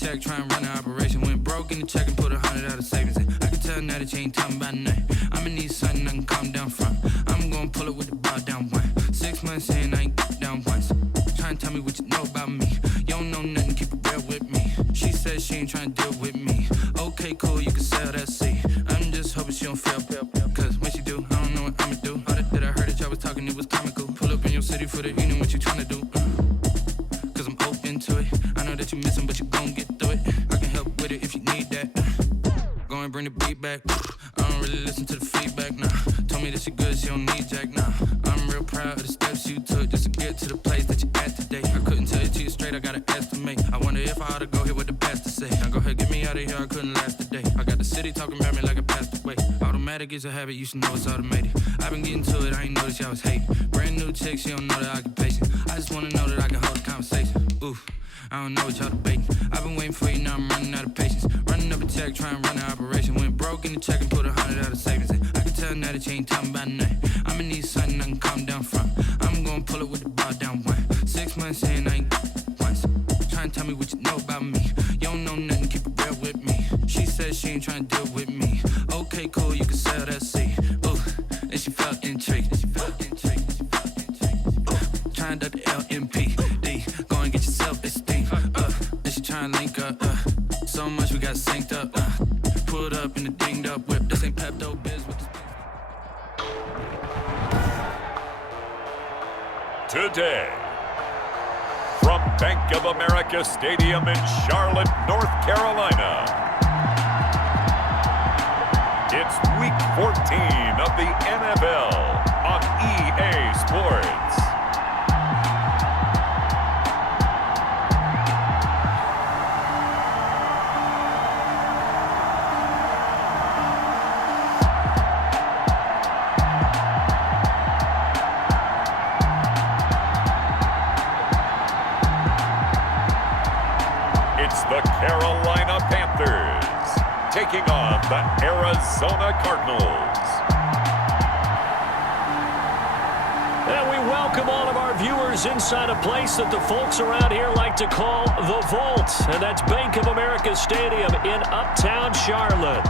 check, try and run the operation. Went broke in the check and put 100 out of savings in. I can tell now that you ain't talking about nothing. I'ma need something I can calm down from. I'm gonna pull it with the bar down one. 6 months in, I ain't down once. Try and tell me what you know about me. You don't know nothing, keep it real with me. She said she ain't trying to deal with me. Okay, cool, you can sell that seat. I'm just hoping she don't fail. Cause when she do, I don't know what I'ma do. All that I heard that y'all was talking, it was comical. Pull up in your city for the evening, what you trying to do? Cause I'm open to it. I know that you missing, but you gon' get through it. I can help with it if you need that. Go and bring the beat back. I don't really listen to the feedback, nah. Told me that she good, she don't need jack, nah. I'm real proud of the steps you took just to get to the place that you at today. I couldn't tell it to you straight, I gotta estimate. I wonder if I ought to go here with the pastor say. Now go ahead, get me out of here, I couldn't last a day. I got the city talking about me like I passed away. Automatic is a habit, you should know it's automated. I've been getting to it, I ain't noticed y'all was hating. Brand new chick, she don't know the occupation. I just wanna know that I can hold a conversation. Oof, I don't know what y'all debating. I've been waiting for you, now I'm running out of patience. Running up a check, try and run the operation. Went broke in the check and put 100 out of savings in. I can tell now that you ain't talking about nothing. I'ma need something I can calm down from. I'm gonna pull it with the bar down one. 6 months in, I ain't once. Try and tell me what you know about me. You don't know nothing, keep it real with me. She said she ain't trying to deal with me. Okay, cool, you can sell that seat. Ooh, and she felt intrigued. Trying to the LMPD. Go and get your self-esteem. And she trying to link up. So much we got synced up. Pulled up in the dinged up whip. This ain't Pepto Biz with this. Today, from Bank of America Stadium in Charlotte, North Carolina, it's Week 14 of the NFL on EA Sports. It's the Carolina Panthers taking on the Arizona Cardinals. And we welcome all of our viewers inside a place that the folks around here like to call the Vault. And that's Bank of America Stadium in Uptown Charlotte.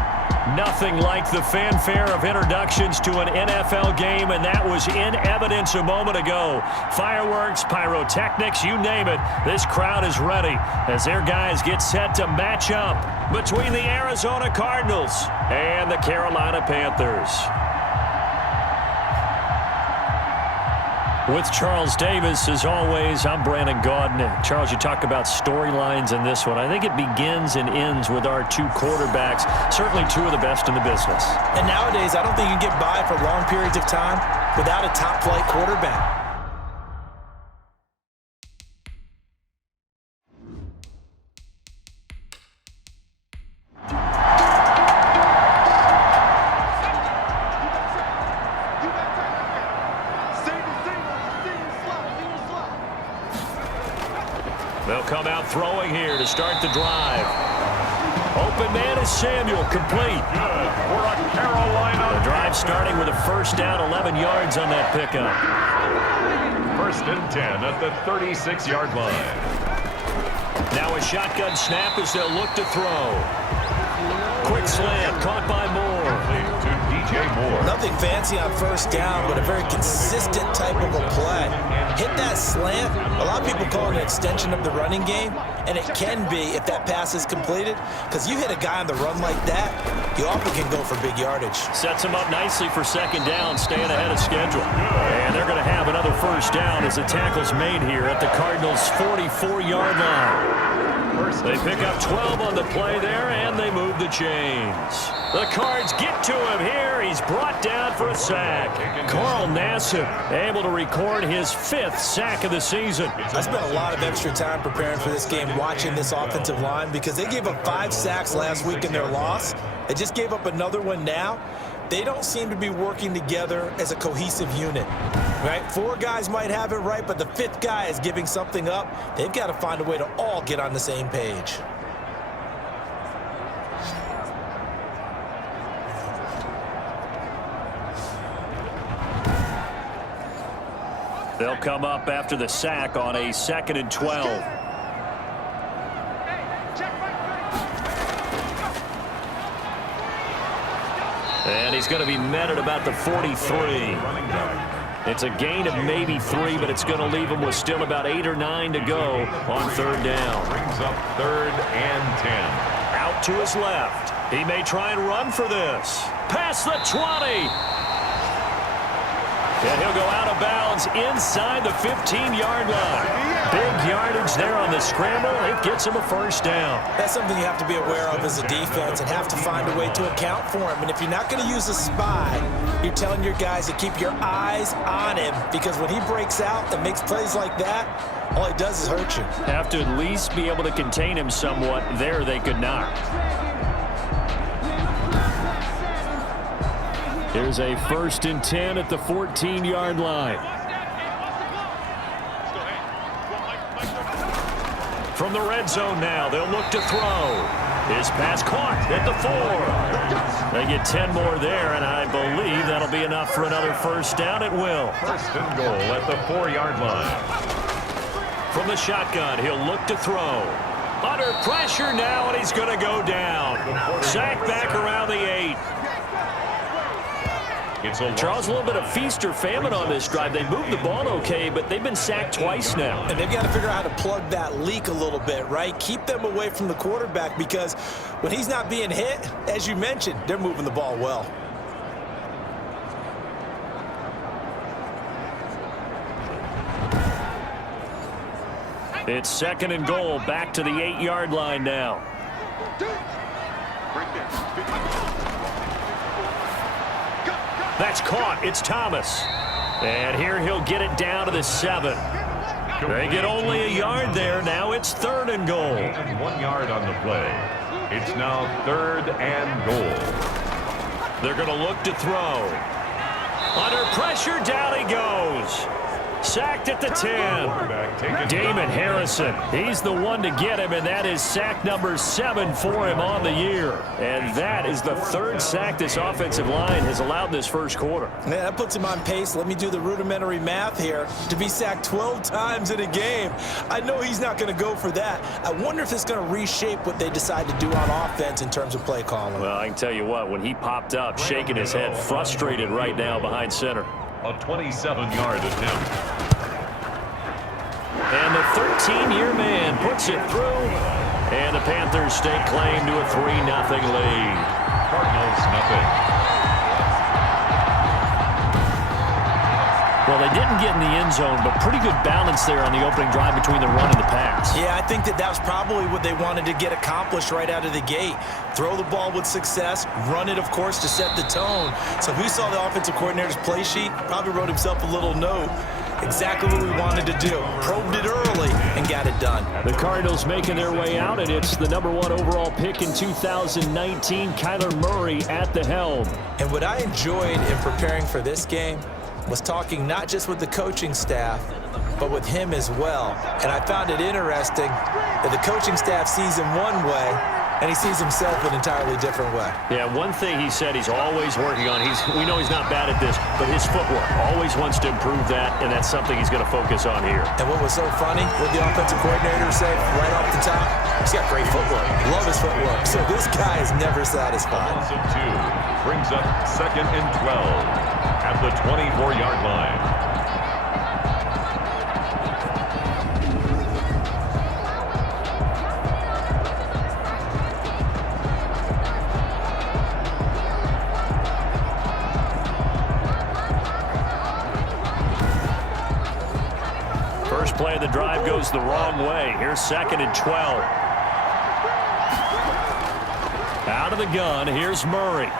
Nothing like the fanfare of introductions to an NFL game, and that was in evidence a moment ago. Fireworks, pyrotechnics, you name it. This crowd is ready as their guys get set to match up between the Arizona Cardinals and the Carolina Panthers. With Charles Davis, as always, I'm Brandon Gaudin. Charles, you talk about storylines in this one. I think it begins and ends with our two quarterbacks, certainly two of the best in the business. And nowadays, I don't think you can get by for long periods of time without a top-flight quarterback. They'll come out throwing here to start the drive. Open man is Samuel, complete. Good for a Carolina. The drive starting with a first down, 11 yards on that pickup. First and 10 at the 36-yard line. Now a shotgun snap as they'll look to throw. Quick slant, caught by Moore. To DJ Moore. Nothing fancy on first down, but a very consistent type of a play. Hit that slant. A lot of people call it an extension of the running game, and it can be if that pass is completed, because you hit a guy on the run like that, you often can go for big yardage. Sets him up nicely for second down, staying ahead of schedule. And they're going to have another first down as the tackle's made here at the Cardinals' 44-yard line. They pick up 12 on the play there, and they move the chains. The Cards get to him here. He's brought down for a sack. Carl Nassib able to record his 5th sack of the season. I spent a lot of extra time preparing for this game, watching this offensive line, because they gave up 5 sacks last week in their loss. They just gave up another one now. They don't seem to be working together as a cohesive unit, right? 4 guys might have it right, but the 5th guy is giving something up. They've got to find a way to all get on the same page. They'll come up after the sack on a 2nd and 12. And he's going to be met at about the 43. It's a gain of maybe 3, but it's going to leave him with still about 8 or 9 to go on third down. Brings up 3rd and 10. Out to his left. He may try and run for this. Past the 20. And he'll go out of bounds inside the 15-yard line. Big yardage there on the scramble. It gets him a first down. That's something you have to be aware of as a defense and have to find a way to account for him. And if you're not going to use a spy, you're telling your guys to keep your eyes on him, because when he breaks out and makes plays like that, all he does is hurt you. Have to at least be able to contain him somewhat. There they could not. Here's a 1st and 10 at the 14-yard line. From the red zone now, they'll look to throw. His pass caught at the 4. They get 10 more there, and I believe that'll be enough for another first down. It will. 1st and goal at the 4-yard line. From the shotgun, he'll look to throw. Under pressure now, and he's going to go down. Sacked back around the 8. Charles, a little bit of feast or famine on this drive. They moved the ball okay, but they've been sacked twice now. And they've got to figure out how to plug that leak a little bit, right? Keep them away from the quarterback, because when he's not being hit, as you mentioned, they're moving the ball well. It's 2nd and goal, back to the 8-yard line now. That's caught. It's Thomas. And here he'll get it down to the 7. They get only a yard there. Now it's 3rd and goal. 1 yard on the play. It's now 3rd and goal. They're going to look to throw. Under pressure, down he goes. Sacked at the 10. Damon Harrison, he's the one to get him, and that is sack number 7 for him on the year. And that is the 3rd sack this offensive line has allowed this first quarter. Yeah, that puts him on pace. Let me do the rudimentary math here. To be sacked 12 times in a game, I know he's not going to go for that. I wonder if it's going to reshape what they decide to do on offense in terms of play calling. Well, I can tell you what, when he popped up, shaking his head, frustrated right now behind center. A 27-yard attempt. And the 13-year man puts it through. And the Panthers stake claim to a 3-0 lead. Cardinals nothing. Well, they didn't get in the end zone, but pretty good balance there on the opening drive between the run and the pass. Yeah, I think that was probably what they wanted to get accomplished right out of the gate. Throw the ball with success, run it, of course, to set the tone. So who saw the offensive coordinator's play sheet probably wrote himself a little note. Exactly what we wanted to do. Probed it early and got it done. The Cardinals making their way out, and it's the #1 overall pick in 2019, Kyler Murray at the helm. And what I enjoyed in preparing for this game was talking not just with the coaching staff, but with him as well. And I found it interesting that the coaching staff sees him one way, and he sees himself an entirely different way. Yeah, one thing he said he's always working on, we know he's not bad at this, but his footwork, always wants to improve that, and that's something he's going to focus on here. And what was so funny, what the offensive coordinator said right off the top, he's got great footwork. Love his footwork. So this guy is never satisfied. Loss of 2 brings up 2nd and 12 at the 24-yard line. First play of the drive goes the wrong way. Here's 2nd and 12. Out of the gun, here's Murray.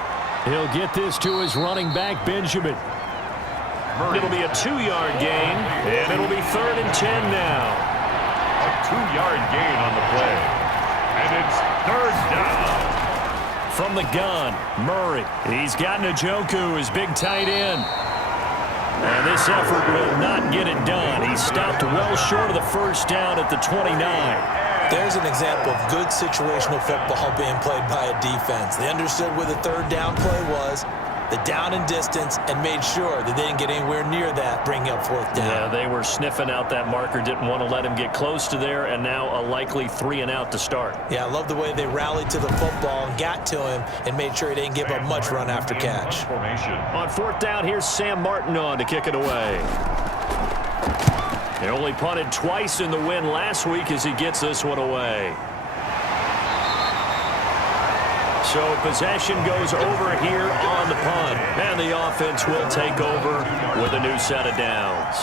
He'll get this to his running back, Benjamin. It'll be a 2-yard gain, and it'll be 3rd and 10 now. A 2-yard gain on the play. And it's 3rd down. From the gun, Murray. He's got Njoku, his big tight end. And this effort will not get it done. He stopped well short of the first down at the 29. There's an example of good situational football being played by a defense. They understood where the 3rd down play was. the down and distance and made sure that they didn't get anywhere near that, bringing up fourth down. Yeah, they were sniffing out that marker, didn't want to let him get close to there, and now a likely 3 and out to start. Yeah, I love the way they rallied to the football and got to him and made sure he didn't give up much run after catch. On fourth down, here's Sam Martin on to kick it away. They only punted twice in the win last week as he gets this one away. So possession goes over here on the punt, and the offense will take over with a new set of downs.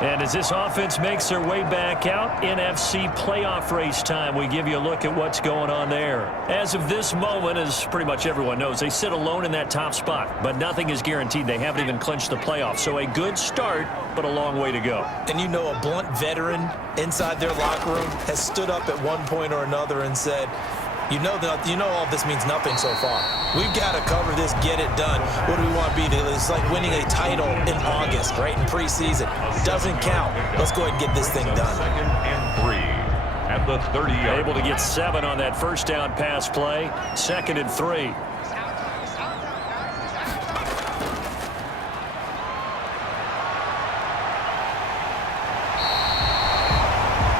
And as this offense makes their way back out, NFC playoff race time, we give you a look at what's going on there. As of this moment, as pretty much everyone knows, they sit alone in that top spot, but nothing is guaranteed. They haven't even clinched the playoffs. So a good start, but a long way to go. And you know, a blunt veteran inside their locker room has stood up at one point or another and said, you know all this means nothing so far. We've got to cover this, get it done. What do we want to be? It's like winning a title in August, right, in preseason. Doesn't count. Let's go ahead and get this thing done. Second and 3 at the 30-yard. Able to get 7 on that first down pass play. 2nd and 3.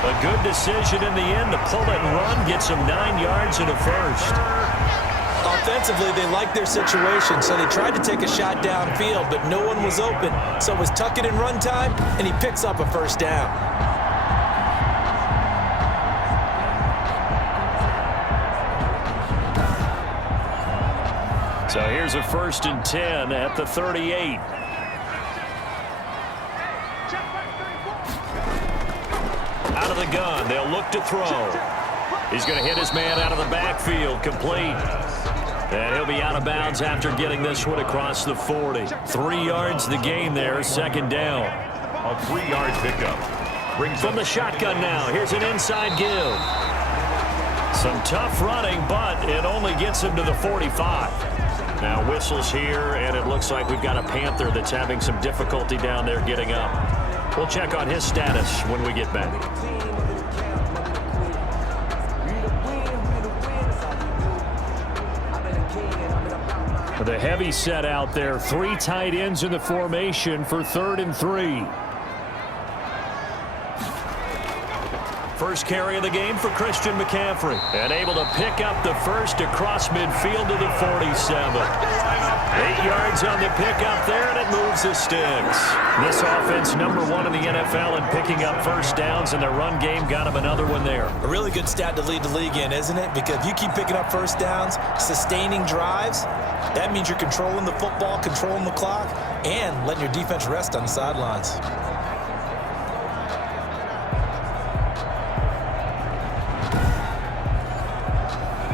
A good decision in the end to pull it and run, get some 9 yards and a first. Offensively, they liked their situation, so they tried to take a shot downfield, but no one was open. So it was tuck it in run time, and he picks up a first down. So here's a 1st and 10 at the 38. Out of the gun, they'll look to throw. He's going to hit his man out of the backfield, complete. And he'll be out of bounds after getting this one across the 40. 3 yards the gain there, 2nd down. A 3-yard pickup. Brings From the shotgun now, here's an inside give. Some tough running, but it only gets him to the 45. Now whistles here, and it looks like we've got a Panther that's having some difficulty down there getting up. We'll check on his status when we get back. The heavy set out there. 3 tight ends in the formation for 3rd and 3. First carry of the game for Christian McCaffrey. And able to pick up the first across midfield to the 47. 8 yards on the pickup there, and it moves the sticks. This offense, #1 in the NFL in picking up first downs, and their run game got him another one there. A really good stat to lead the league in, isn't it? Because if you keep picking up first downs, sustaining drives, that means you're controlling the football, controlling the clock, and letting your defense rest on the sidelines.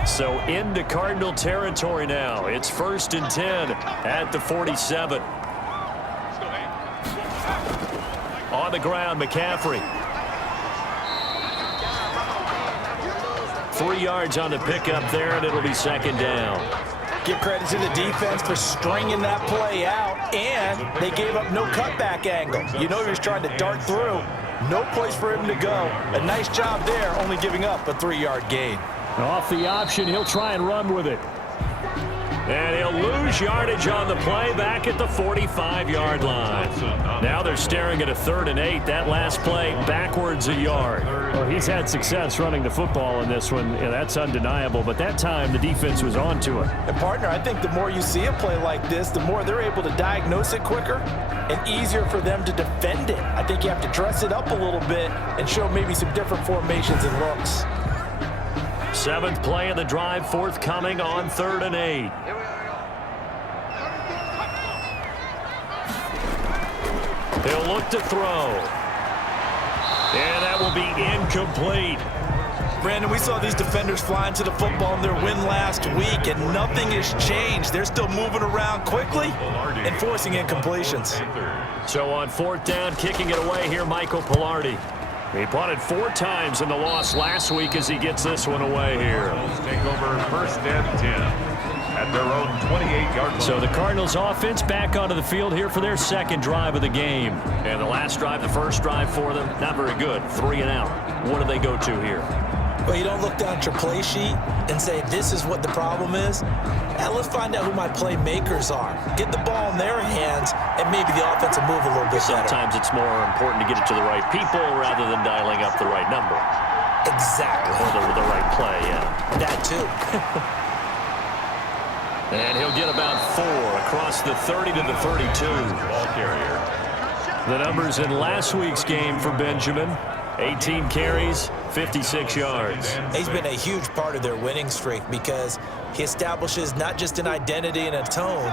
So into Cardinal territory now. It's 1st and 10 at the 47. On the ground, McCaffrey. 3 yards on the pickup there, and it'll be 2nd down. Give credit to the defense for stringing that play out, and they gave up no cutback angle. You know he was trying to dart through. No place for him to go. A nice job there, only giving up a 3-yard gain. Off the option, he'll try and run with it. And he'll lose yardage on the play back at the 45-yard line. Now they're staring at a 3rd and 8. That last play backwards a yard. Well, he's had success running the football in this one. Yeah, that's undeniable. But that time, the defense was on to it. And, partner, I think the more you see a play like this, the more they're able to diagnose it quicker and easier for them to defend it. I think you have to dress it up a little bit and show maybe some different formations and looks. 7th play of the drive forthcoming on 3rd and 8. They'll look to throw. And that will be incomplete. Brandon, we saw these defenders flying to the football in their win last week, and nothing has changed. They're still moving around quickly and forcing incompletions. So on 4th down, kicking it away here, Michael Pilardi. He punted 4 times in the loss last week as he gets this one away here. Take over 1st and 10 at their own 28-yard line. So the Cardinals offense back onto the field here for their 2nd drive of the game. And the last drive, the first drive for them, not very good. 3 and out. What do they go to here? Well, you don't look down at your play sheet and say, this is what the problem is. Now, let's find out who my playmakers are. Get the ball in their hands, and maybe the offense will move a little bit better. Sometimes it's more important to get it to the right people rather than dialing up the right number. Exactly. Or the right play, yeah. That too. And he'll get about 4 across the 30 to the 32. Ball carrier. The numbers in last week's game for Benjamin: 18 carries, 56 yards. He's been a huge part of their winning streak because he establishes not just an identity and a tone,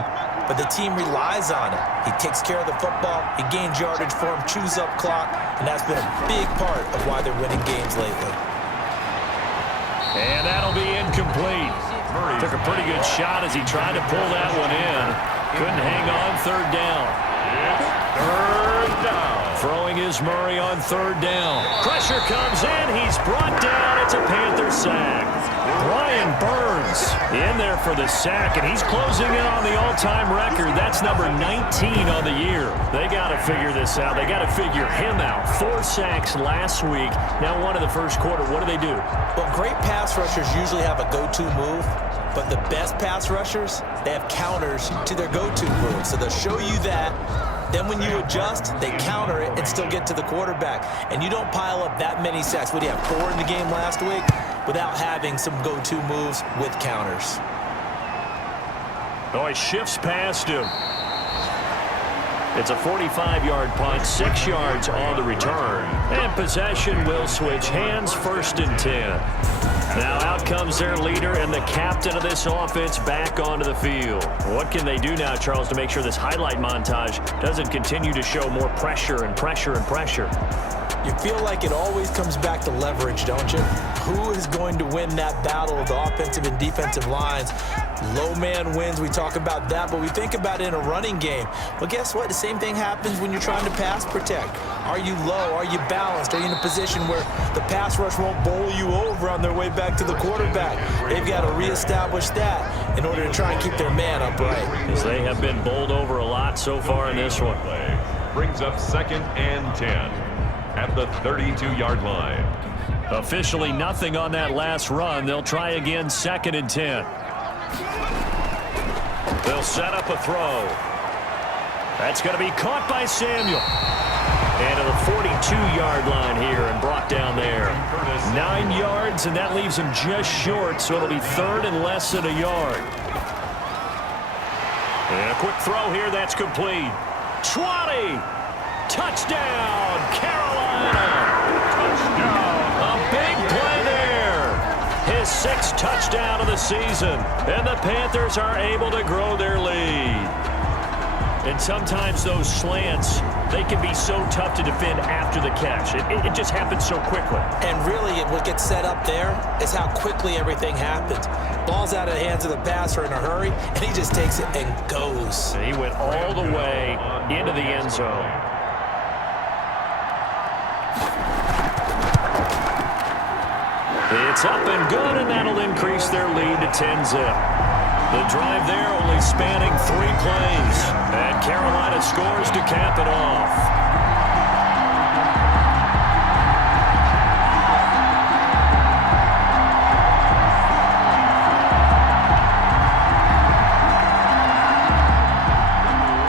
but the team relies on it. He takes care of the football, he gains yardage for him, chews up clock, and that's been a big part of why they're winning games lately. And that'll be incomplete. Murray took a pretty good shot as he tried to pull that one in. Couldn't hang on. Third down. Third down. Throwing is Murray on third down. Pressure comes in. He's brought down. It's a Panther sack. Brian Burns in there for the sack, and he's closing in on the all-time record. That's number 19 on the year. They got to figure this out. They got to figure him out. 4 sacks last week. Now 1 in the first quarter. What do? Well, great pass rushers usually have a go-to move, but the best pass rushers, they have counters to their go-to move. So they'll show you that. Then when you adjust, they counter it and still get to the quarterback. And you don't pile up that many sacks. What do you have, 4 in the game last week? Without having some go-to moves with counters. Oh, he shifts past him. It's a 45-yard punt, 6 yards on the return. And possession will switch hands, 1st and 10. Now out comes their leader and the captain of this offense back onto the field. What can they do now, Charles, to make sure this highlight montage doesn't continue to show more pressure and pressure and pressure? You feel like it always comes back to leverage, don't you? Who is going to win that battle of the offensive and defensive lines? Low man wins. We talk about that, but we think about it in a running game. Well, guess what? The same thing happens when you're trying to pass protect. Are you low? Are you balanced? Are you in a position where the pass rush won't bowl you over on their way back to the quarterback? They've got to reestablish that in order to try and keep their man upright. As they have been bowled over a lot so far in this one. Brings up 2nd and 10 at the 32-yard line. Officially nothing on that last run. They'll try again, 2nd and 10. They'll set up a throw. That's going to be caught by Samuel. And to the 42-yard line here and brought down there. 9 yards, and that leaves him just short, so it'll be 3rd and less than a yard. And a quick throw here, that's complete. 20! Touchdown, Carolina! Touchdown! A big play there. His 6th touchdown of the season. And the Panthers are able to grow their lead. And sometimes those slants, they can be so tough to defend after the catch. It just happens so quickly. And really, what gets set up there is how quickly everything happens. Ball's out of the hands of the passer in a hurry, and he just takes it and goes. And he went all the way into the end zone. It's up and good, and that'll increase their lead to 10-zip. The drive there only spanning 3 plays. And Carolina scores to cap it off.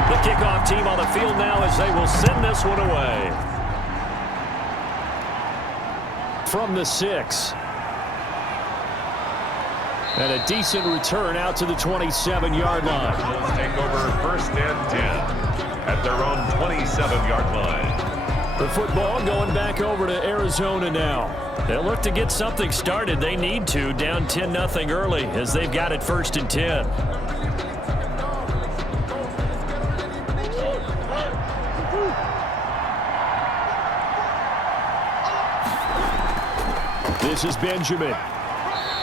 The kickoff team on the field now as they will send this one away. From the 6. And a decent return out to the 27-yard line. Bills take over 1st and 10 at their own 27-yard line. The football going back over to Arizona now. They'll look to get something started. They need to, down 10-0 early as they've got it 1st and 10. This is Benjamin.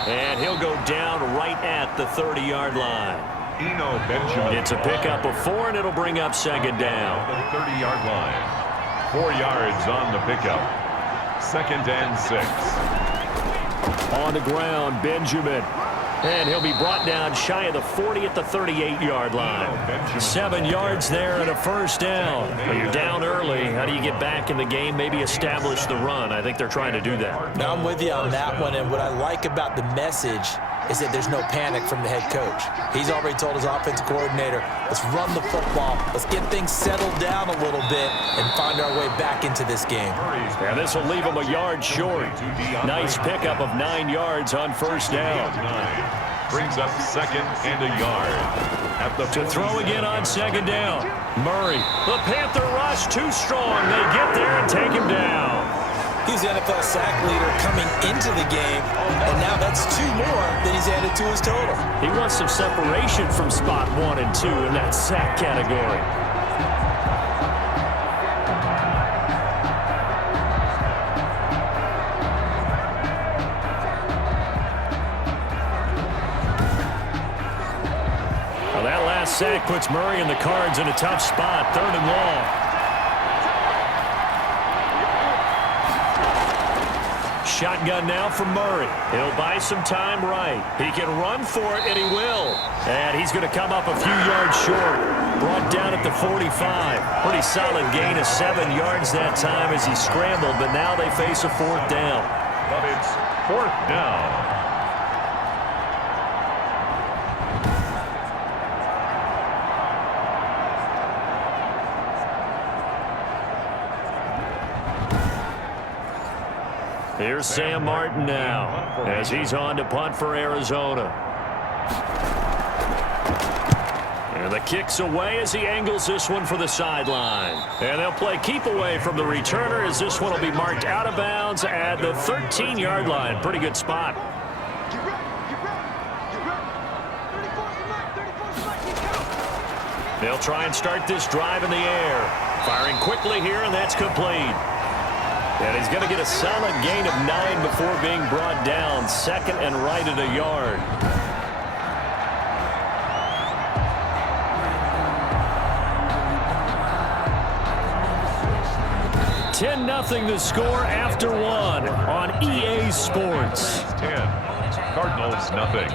And he'll go down right at the 30-yard line. Eno Benjamin. It's a pickup of 4, and it'll bring up 2nd down. The 30-yard line. 4 yards on the pickup. 2nd and 6. On the ground, Benjamin. And he'll be brought down shy of the 40 at the 38-yard line. 7 yards there and a first down. But you're down early. How do you get back in the game? Maybe establish the run. I think they're trying to do that. Now I'm with you on that one, and what I like about the message is that there's no panic from the head coach. He's already told his offensive coordinator, let's run the football, let's get things settled down a little bit and find our way back into this game. And this will leave him a yard short. Nice pickup of 9 yards on first down. Brings up 2nd and a yard. To throw again on 2nd down. Murray. The Panther rush too strong. They get there and take him down. He's the NFL sack leader coming into the game, and now that's 2 more than he's added to his total. He wants some separation from spot 1 and 2 in that sack category. Well, that last sack puts Murray and the Cards in a tough spot, 3rd and long. Shotgun now for Murray. He'll buy some time right. He can run for it, and he will. And he's going to come up a few yards short. Brought down at the 45. Pretty solid gain of 7 yards that time as he scrambled, but now they face a 4th down. But it's 4th down. Here's Sam Martin now as he's on to punt for Arizona. And the kick's away as he angles this one for the sideline. And they'll play keep away from the returner as this one will be marked out of bounds at the 13-yard line. Pretty good spot. They'll try and start this drive in the air. Firing quickly here, and that's complete. And he's going to get a solid gain of 9 before being brought down. 2nd and right at a yard. (10-0) the score after 1 on EA Sports. 10. Cardinals nothing.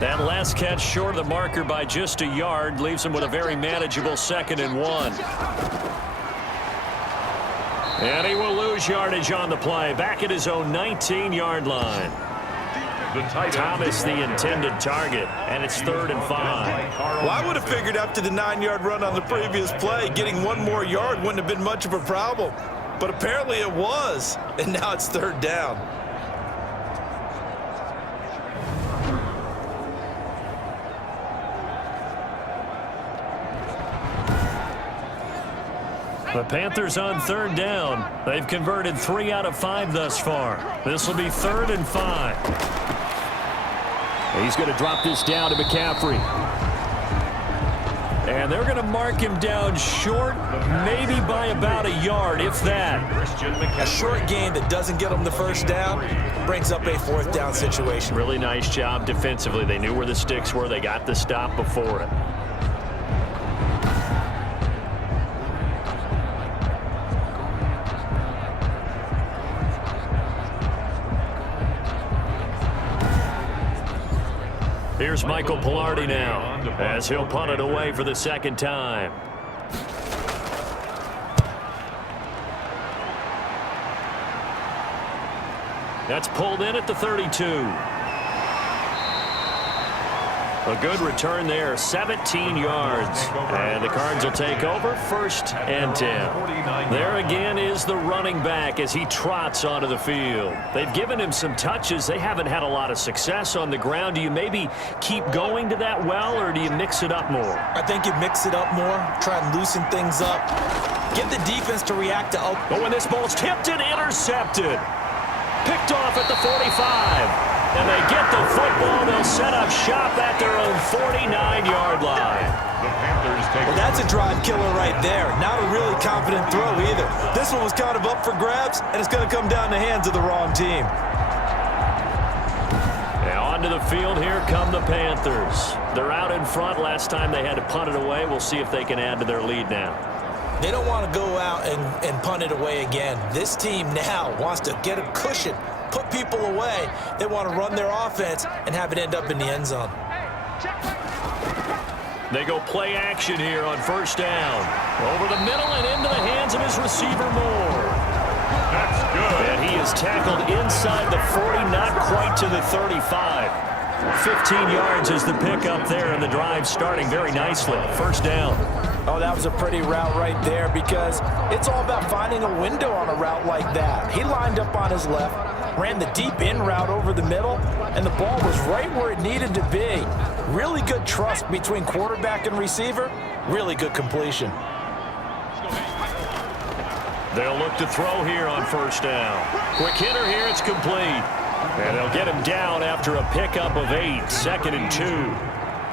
That last catch short of the marker by just a yard leaves him with a very manageable 2nd and 1. And he will lose yardage on the play. Back at his own 19-yard line. Thomas the intended target, and it's 3rd and 5. Well, I would have figured after the 9-yard run on the previous play, getting 1 more yard wouldn't have been much of a problem. But apparently it was, and now it's 3rd down. The Panthers on 3rd down. They've converted 3 out of 5 thus far. This will be 3rd and 5. He's going to drop this down to McCaffrey. And they're going to mark him down short, maybe by about a yard, if that. A short gain that doesn't get him the 1st down brings up a 4th down situation. Really nice job defensively. They knew where the sticks were. They got the stop before it. Here's Michael Pilardi now as he'll punt it away for the 2nd time. That's pulled in at the 32. A good return there, 17 yards. And the Cards will take over 1st and 10. There again is the running back as he trots onto the field. They've given him some touches. They haven't had a lot of success on the ground. Do you maybe keep going to that well, or do you mix it up more? I think you mix it up more, try and loosen things up. Get the defense to react to... But when this ball's tipped and intercepted. Picked off at the 45. And they get the football. They'll set up shop at their own 49-yard line. Well, that's a drive killer right there. Not a really confident throw either. This one was kind of up for grabs, and it's going to come down the hands of the wrong team. Now onto the field, here come the Panthers. They're out in front. Last time they had to punt it away. We'll see if they can add to their lead now. They don't want to go out and punt it away again. This team now wants to get a cushion, put people away. They want to run their offense and have it end up in the end zone. They go play action here on first down. Over the middle and into the hands of his receiver, Moore. That's good. And he is tackled inside the 40, not quite to the 35. 15 yards is the pickup there, and the drive starting very nicely. First down. Oh, that was a pretty route right there because it's all about finding a window on a route like that. He lined up on his left, ran the deep in route over the middle, and the ball was right where it needed to be. Really good trust between quarterback and receiver. Really good completion. They'll look to throw here on first down. Quick hitter here, it's complete. And they'll get him down after a pickup of 8, 2nd and 2.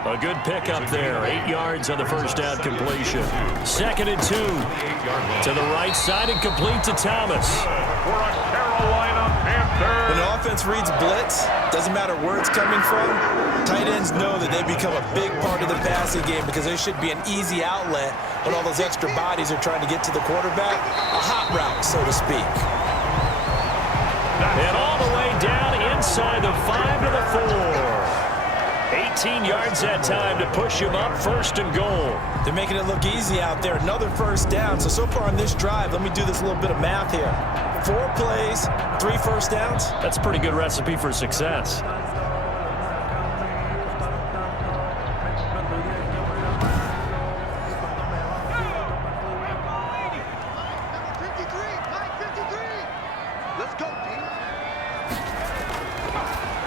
A good pickup there, 8 yards on the first down completion. 2nd and 2. To the right side and complete to Thomas. For a Carolina Panthers. When an offense reads blitz, doesn't matter where it's coming from, tight ends know that they become a big part of the passing game because there should be an easy outlet when all those extra bodies are trying to get to the quarterback. A hot route, so to speak. And all the way down inside the 5 to the 4. 18 yards that time to push him up, 1st and goal. They're making it look easy out there. Another first down. So far on this drive, let me do this little bit of math here. 4 plays, 3 first downs. That's a pretty good recipe for success.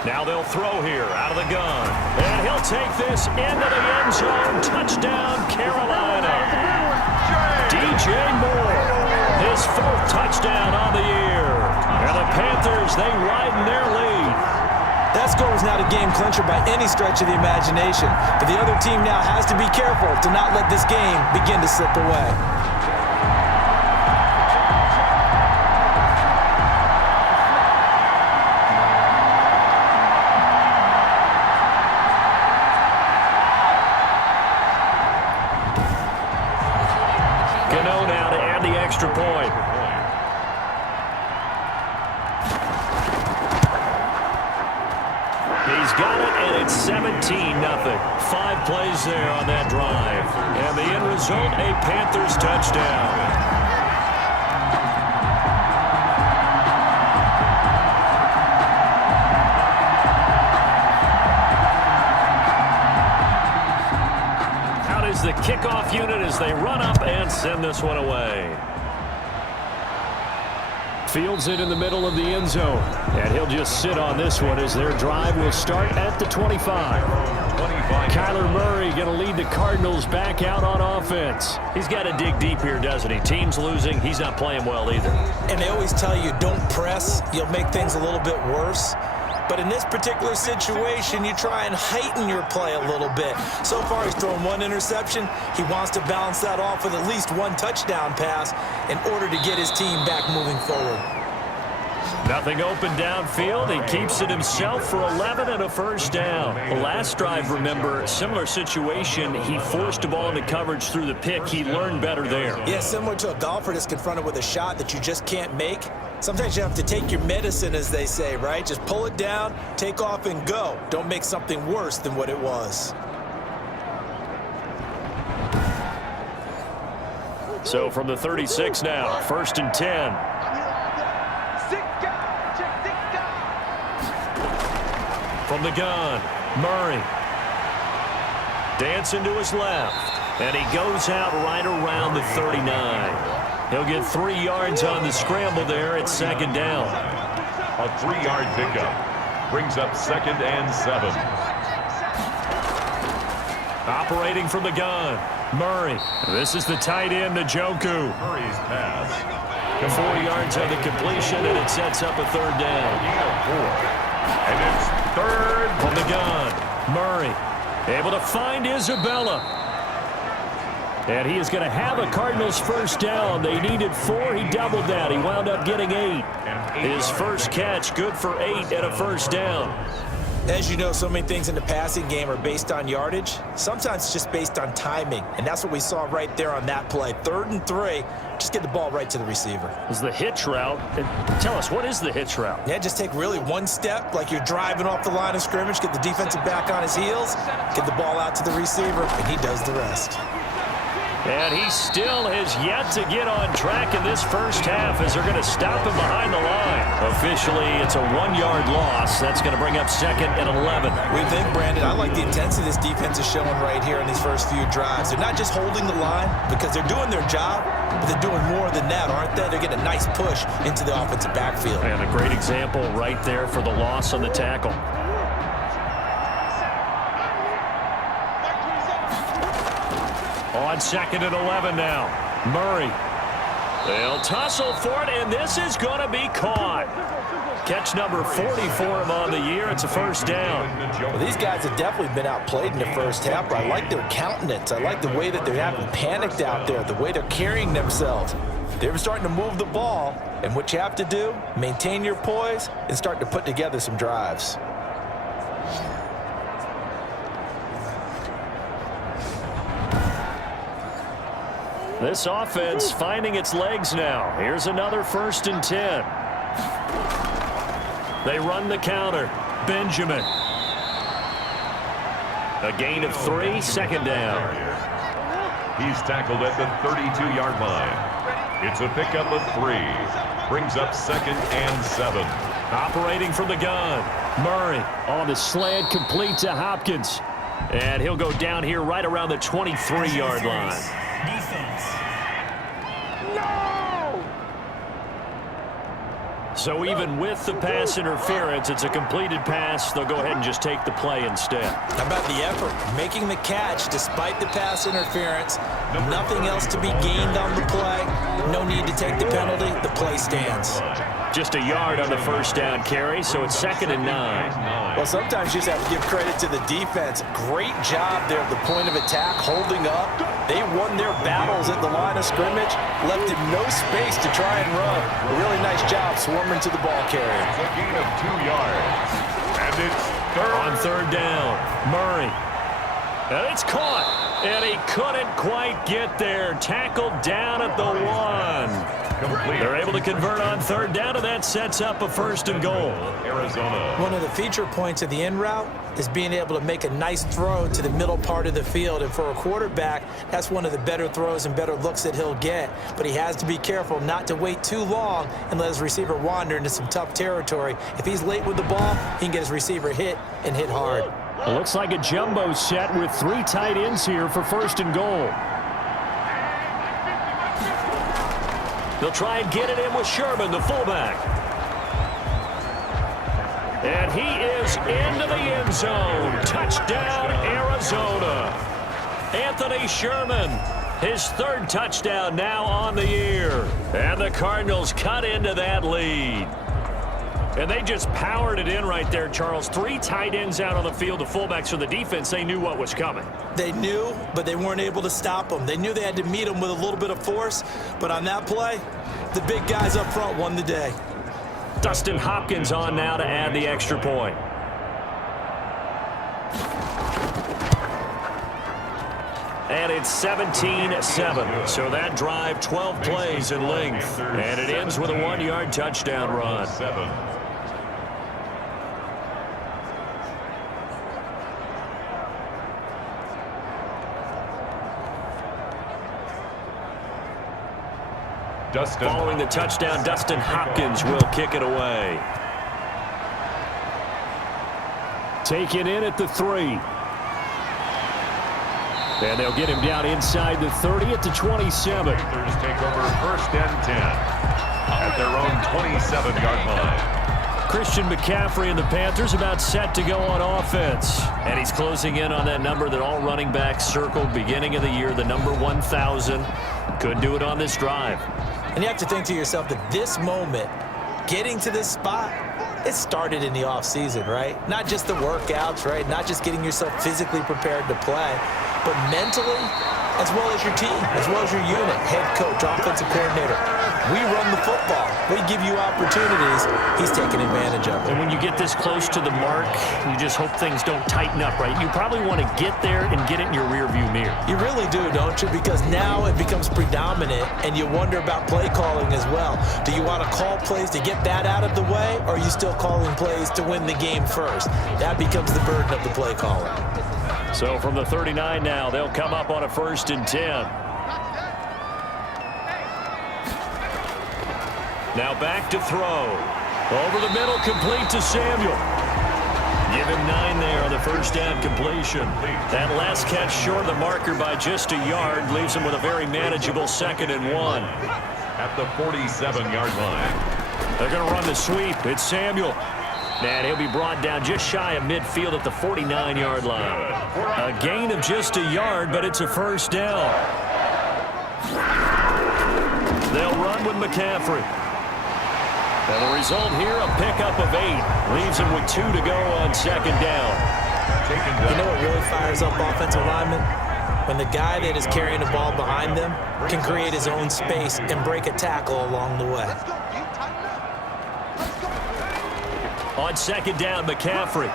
Now they'll throw here out of the gun. And he'll take this into the end zone. Touchdown, Carolina. DJ Moore, his 4th touchdown on the year. And the Panthers, they widen their lead. That score was not a game clincher by any stretch of the imagination. But the other team now has to be careful to not let this game begin to slip away. Point. He's got it, and it's 17-0. 5 plays there on that drive. And the end result, a Panthers touchdown. Out is the kickoff unit as they run up and send this one away. Fields it in the middle of the end zone. And he'll just sit on this one as their drive will start at the 25. Kyler Murray going to lead the Cardinals back out on offense. He's got to dig deep here, doesn't he? Team's losing. He's not playing well either. And they always tell you, don't press. You'll make things a little bit worse. But in this particular situation, you try and heighten your play a little bit. So far, he's thrown 1 interception. He wants to balance that off with at least 1 touchdown pass in order to get his team back moving forward. Nothing open downfield. He keeps it himself for 11 and a first down. The last drive, remember, similar situation. He forced the ball into coverage through the pick. He learned better there. Yeah, similar to a golfer that's confronted with a shot that you just can't make. Sometimes you have to take your medicine, as they say, right? Just pull it down, take off, and go. Don't make something worse than what it was. So from the 36 now, 1st and 10. From the gun, Murray. Dancing to his left. And he goes out right around the 39. He'll get 3 yards on the scramble there at 2nd down. A 3-yard pickup brings up 2nd and 7. Operating from the gun, Murray. This is the tight end, Njoku. Murray's pass. 4 yards on the completion, and it sets up a 3rd down. And it's 3rd. From the gun, Murray. Able to find Isabella. And he is going to have a Cardinals first down. They needed 4. He doubled that. He wound up getting 8. His first catch, good for 8 and a first down. As you know, so many things in the passing game are based on yardage. Sometimes it's just based on timing, and that's what we saw right there on that play. 3rd and 3, just get the ball right to the receiver. Is the hitch route. And tell us, what is the hitch route? Yeah, just take really one step like you're driving off the line of scrimmage, get the defensive back on his heels, get the ball out to the receiver, and he does the rest. And he still has yet to get on track in this first half as they're going to stop him behind the line. Officially, it's a 1-yard loss. That's going to bring up 2nd and 11. We think, Brandon, I like the intensity this defense is showing right here in these first few drives. They're not just holding the line because they're doing their job, but they're doing more than that, aren't they? They're getting a nice push into the offensive backfield. And a great example right there for the loss on the tackle. On 2nd and 11 now. Murray. They'll tussle for it, and this is going to be caught. Catch number 40 for him on the year. It's a first down. Well, these guys have definitely been outplayed in the first half, but I like their countenance. I like the way that they're having panicked out there, the way they're carrying themselves. They're starting to move the ball, and what you have to do, maintain your poise and start to put together some drives. This offense finding its legs now. Here's another 1st and 10. They run the counter. Benjamin. A gain of 3, 2nd down. He's tackled at the 32-yard line. It's a pickup of 3. Brings up 2nd and 7. Operating from the gun. Murray on the slant, complete to Hopkins. And he'll go down here right around the 23-yard line. Defense. So even with the pass interference, it's a completed pass. They'll go ahead and just take the play instead. How about the effort? Making the catch despite the pass interference. Nothing else to be gained on the play. No need to take the penalty. The play stands. Just a yard on the first down carry, so it's 2nd and 9. Well, sometimes you just have to give credit to the defense. Great job there at the point of attack, holding up. They won their battles at the line of scrimmage, left him no space to try and run. A really nice job swarming to the ball carrier. It's a gain of 2 yards. And it's On 3rd down, Murray. And it's caught. And he couldn't quite get there. Tackled down at the 1. complete. They're able to convert on 3rd down, and that sets up a 1st and goal. Arizona. One of the feature points of the in route is being able to make a nice throw to the middle part of the field. And for a quarterback, that's one of the better throws and better looks that he'll get. But he has to be careful not to wait too long and let his receiver wander into some tough territory. If he's late with the ball, he can get his receiver hit and hit hard. It looks like a jumbo set with 3 tight ends here for 1st and goal. They'll try and get it in with Sherman, the fullback. And he is into the end zone. Touchdown, Arizona. Anthony Sherman, his 3rd touchdown now on the year. And the Cardinals cut into that lead. And they just powered it in right there, Charles. 3 tight ends out on the field. The fullbacks for the defense, they knew what was coming. They knew, but they weren't able to stop them. They knew they had to meet them with a little bit of force. But on that play, the big guys up front won the day. Dustin Hopkins on now to add the extra point. And it's 17-7. So that drive, 12 plays in length. And it ends with a 1-yard touchdown run. Following the touchdown, Dustin Hopkins will kick it away. Taken in at the 3. And they'll get him down inside the 30 at the 27. Panthers take over 1st and 10 at their own 27-yard line. Christian McCaffrey and the Panthers about set to go on offense. And he's closing in on that number that all running backs circled beginning of the year, the number 1,000. Couldn't do it on this drive. And you have to think to yourself that this moment, getting to this spot, it started in the offseason, right? Not just the workouts, right? Not just getting yourself physically prepared to play, but mentally, as well as your team, as well as your unit, head coach, offensive coordinator. We run the football. We give you opportunities. He's taking advantage of it. And when you get this close to the mark, you just hope things don't tighten up, right? You probably want to get there and get it in your rearview mirror. You really do, don't you? Because now it becomes predominant, and you wonder about play calling as well. Do you want to call plays to get that out of the way, or are you still calling plays to win the game first? That becomes the burden of the play caller. So from the 39 now, they'll come up on a 1st and 10. Now back to throw. Over the middle, complete to Samuel. Give him 9 there on the first down completion. That last catch short of the marker by just a yard leaves him with a very manageable 2nd and 1. At the 47-yard line. They're going to run the sweep. It's Samuel. And he'll be brought down just shy of midfield at the 49-yard line. A gain of just a yard, but it's a first down. They'll run with McCaffrey. And the result here, a pickup of 8. Leaves him with 2 to go on 2nd down. You know what really fires up offensive linemen? When the guy that is carrying the ball behind them can create his own space and break a tackle along the way. On 2nd down, McCaffrey.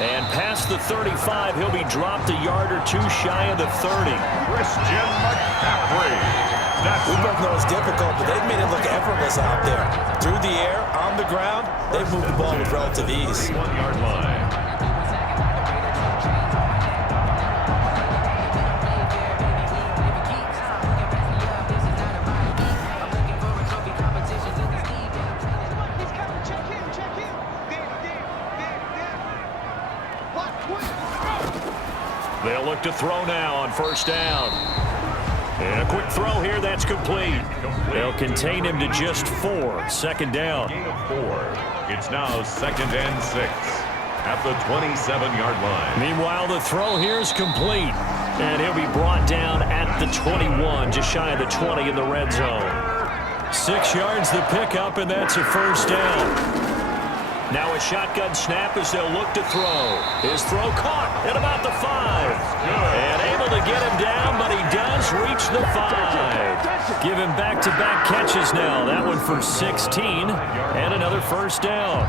And past the 35, he'll be dropped a yard or 2 shy of the 30. Christian McCaffrey. We both know it's difficult, but they've made it look effortless out there. Through the air, on the ground, they've moved the ball with relative ease. 1-yard line. They'll look to throw now on 1st down. And a quick throw here, that's complete. They'll contain him to just 4. 2nd down. Gain of 4. It's now 2nd and 6 at the 27-yard line. Meanwhile, the throw here is complete. And he'll be brought down at the 21, just shy of the 20 in the red zone. 6 yards the pickup, and that's a first down. Now a shotgun snap as they'll look to throw. His throw caught at about the 5. And able to get him down, but he does reach the 5. Give him back-to-back catches now. That one for 16 and another first down.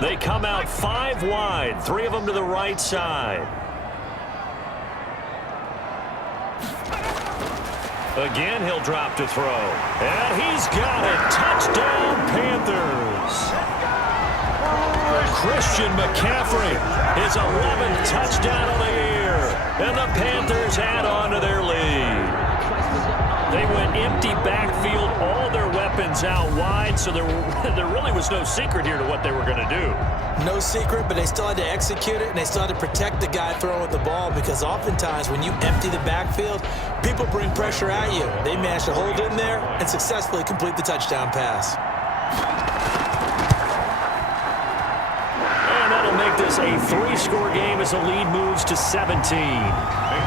They come out 5 wide, 3 of them to the right side. Again, he'll drop to throw. And he's got it. Touchdown, Panthers. Christian McCaffrey, his 11th touchdown of the year. And the Panthers add on to their lead. They went empty backfield, all their weapons out wide, so there really was no secret here to what they were going to do. No secret, but they still had to execute it, and they still had to protect the guy throwing the ball, because oftentimes when you empty the backfield, people bring pressure at you. They managed to hold in there and successfully complete the touchdown pass. And that'll make this a 3-score game as the lead moves to 17.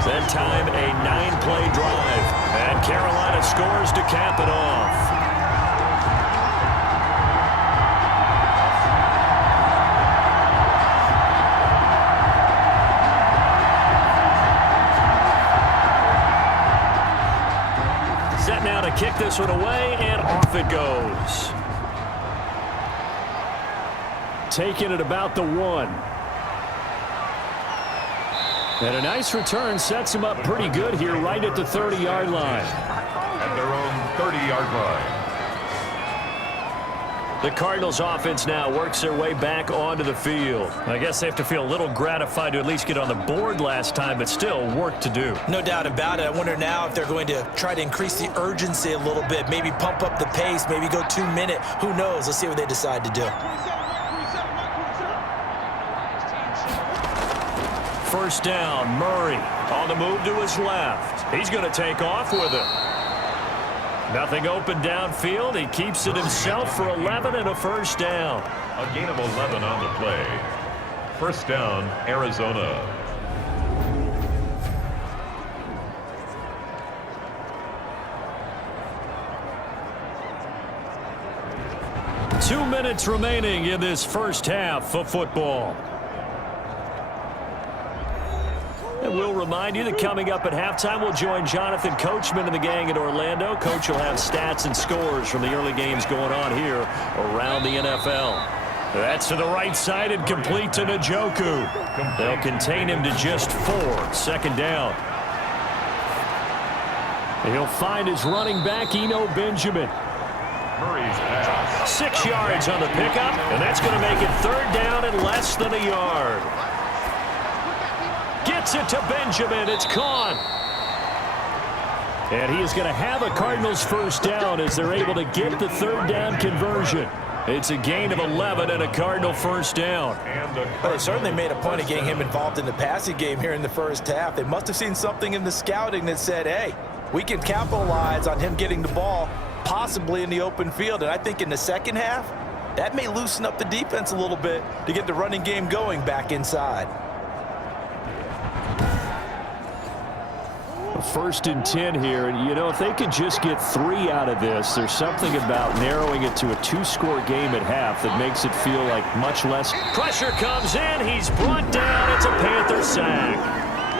That time, a 9-play drive. And Carolina scores to cap it off. Set now to kick this one away, and off it goes. Taking it about the 1. And a nice return sets him up pretty good here right at the 30-yard line. At their own 30-yard line. The Cardinals offense now works their way back onto the field. I guess they have to feel a little gratified to at least get on the board last time, but still work to do. No doubt about it. I wonder now if they're going to try to increase the urgency a little bit, maybe pump up the pace, maybe go 2-minute. Who knows? Let's see what they decide to do. First down, Murray on the move to his left. He's going to take off with it. Nothing open downfield. He keeps it himself for 11 and a first down. A gain of 11 on the play. First down, Arizona. 2 minutes remaining in this first half of football. And we'll remind you that coming up at halftime, we'll join Jonathan Coachman and the gang in Orlando. Coach will have stats and scores from the early games going on here around the NFL. That's to the right side and complete to Njoku. They'll contain him to just 4. Second down. He'll find his running back, Eno Benjamin. 6 yards on the pickup, and that's going to make it third down and less than a yard. Gets it to Benjamin. It's caught. And he is going to have a Cardinals first down as they're able to get the third down conversion. It's a gain of 11 and a Cardinal first down. Well, they certainly made a point of getting him involved in the passing game here in the first half. They must have seen something in the scouting that said, hey, we can capitalize on him getting the ball possibly in the open field. And I think in the second half, that may loosen up the defense a little bit to get the running game going back inside. First and 10 here, and you know, if they could just get 3 out of this, there's something about narrowing it to a 2-score game at half that makes it feel like much less. Pressure comes in, he's brought down, it's a Panther sack.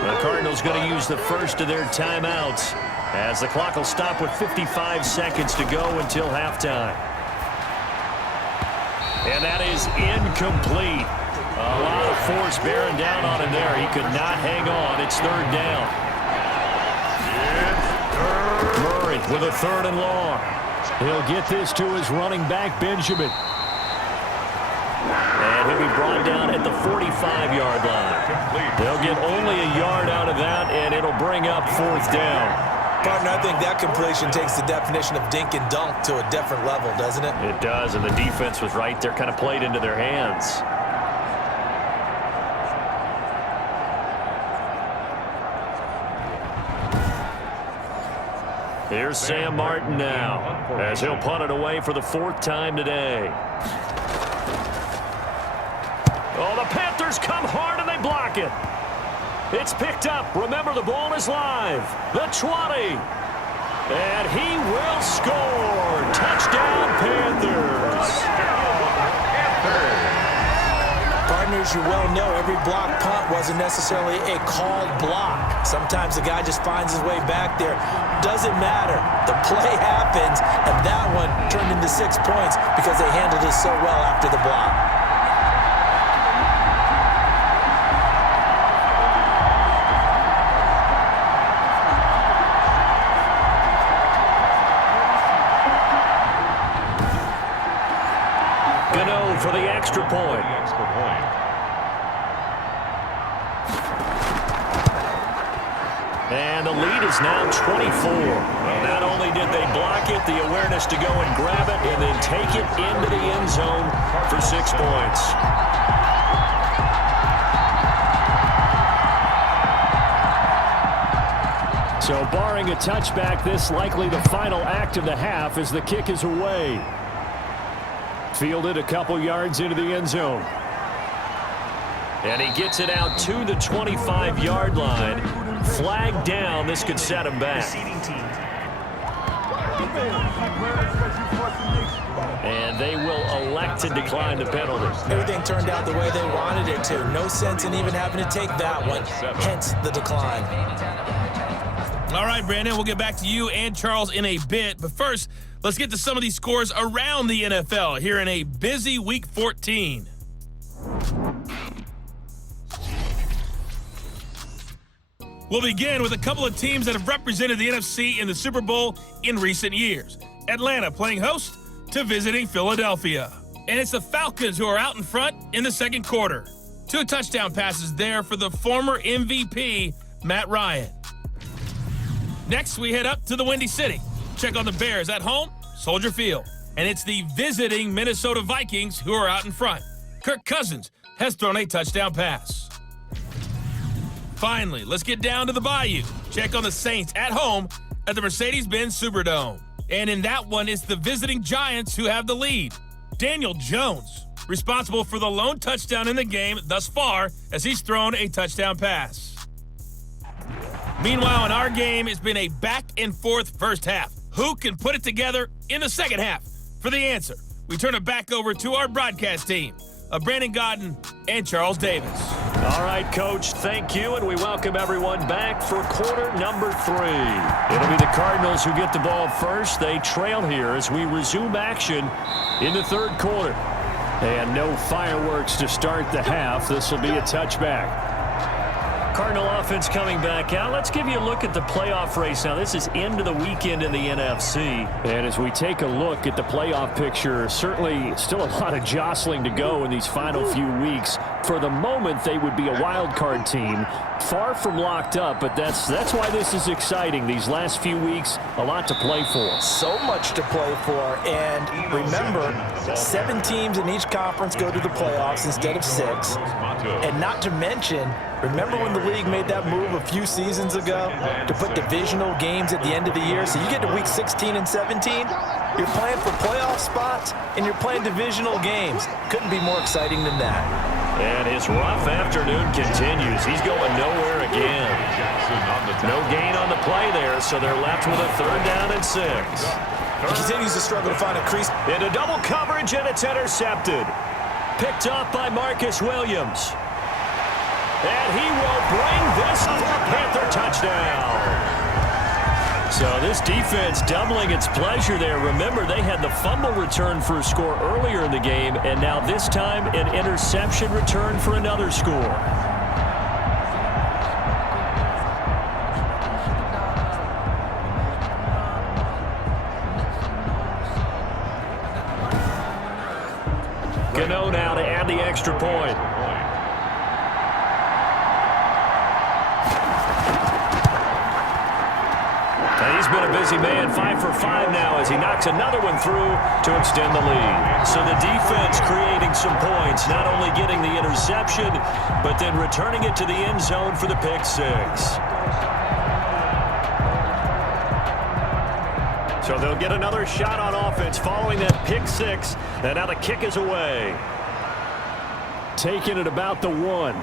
The Cardinals going to use the first of their timeouts as the clock will stop with 55 seconds to go until halftime. And that is incomplete. A lot of force bearing down on him there. He could not hang on. It's third down. Murray with a third and long. He'll get this to his running back, Benjamin. And he'll be brought down at the 45-yard line. They'll get only a yard out of that, and it'll bring up fourth down. Partner, I think that completion takes the definition of dink and dunk to a different level, doesn't it? It does, and the defense was right there, kind of played into their hands. Here's Sam Martin now, as he'll punt it away for the 4th time today. Oh, the Panthers come hard and they block it. It's picked up. Remember, the ball is live. The 20. And he will score. Touchdown, Panthers. Partners, you well know every block punt wasn't necessarily a called block. Sometimes the guy just finds his way back there. Doesn't matter. The play happens, and that one turned into 6 points because they handled it so well after the block. Gano for the extra point. And the lead is now 24. Not only did they block it, the awareness to go and grab it and then take it into the end zone for 6 points. So barring a touchback, this likely the final act of the half as the kick is away. Fielded a couple yards into the end zone. And he gets it out to the 25-yard line. Flag down. This could set him back. And they will elect to decline the penalty. Everything turned out the way they wanted it to. No sense in even having to take that one. Hence the decline. All right, Brandon, we'll get back to you and Charles in a bit. But first, let's get to some of these scores around the NFL here in a busy Week 14. We'll begin with a couple of teams that have represented the NFC in the Super Bowl in recent years. Atlanta playing host to visiting Philadelphia. And it's the Falcons who are out in front in the second quarter. 2 touchdown passes there for the former MVP, Matt Ryan. Next, we head up to the Windy City. Check on the Bears at home, Soldier Field. And it's the visiting Minnesota Vikings who are out in front. Kirk Cousins has thrown a touchdown pass. Finally, let's get down to the Bayou. Check on the Saints at home at the Mercedes-Benz Superdome. And in that one, it's the visiting Giants who have the lead. Daniel Jones, responsible for the lone touchdown in the game thus far as he's thrown a touchdown pass. Meanwhile, in our game, it's been a back-and-forth first half. Who can put it together in the second half? For the answer, we turn it back over to our broadcast team of Brandon Godden and Charles Davis. All right, Coach, thank you, and we welcome everyone back for quarter number 3. It'll be the Cardinals who get the ball first. They trail here as we resume action in the third quarter. And no fireworks to start the half. This will be a touchback. Cardinal offense coming back out. Let's give you a look at the playoff race now. This is into the weekend in the NFC. And as we take a look at the playoff picture, certainly still a lot of jostling to go in these final few weeks. For the moment, they would be a wild card team. Far from locked up, but that's why this is exciting. These last few weeks, a lot to play for. So much to play for. And remember, 7 teams in each conference go to the playoffs instead of 6. And not to mention, remember when the league made that move a few seasons ago to put divisional games at the end of the year? So you get to week 16 and 17, you're playing for playoff spots, and you're playing divisional games. Couldn't be more exciting than that. And his rough afternoon continues. He's going nowhere again. No gain on the play there, so they're left with a 3rd down and 6. He continues to struggle to find a crease. Into double coverage, and it's intercepted. Picked off by Marcus Williams. And he will bring this for a Panther touchdown. So this defense doubling its pleasure there. Remember, they had the fumble return for a score earlier in the game, and now this time an interception return for another score. Gano now to add the extra point. He's been a busy man, 5 for 5 now as he knocks another one through to extend the lead. So the defense creating some points, not only getting the interception, but then returning it to the end zone for the pick 6. So they'll get another shot on offense following that pick 6, and now the kick is away. Taking it about the 1.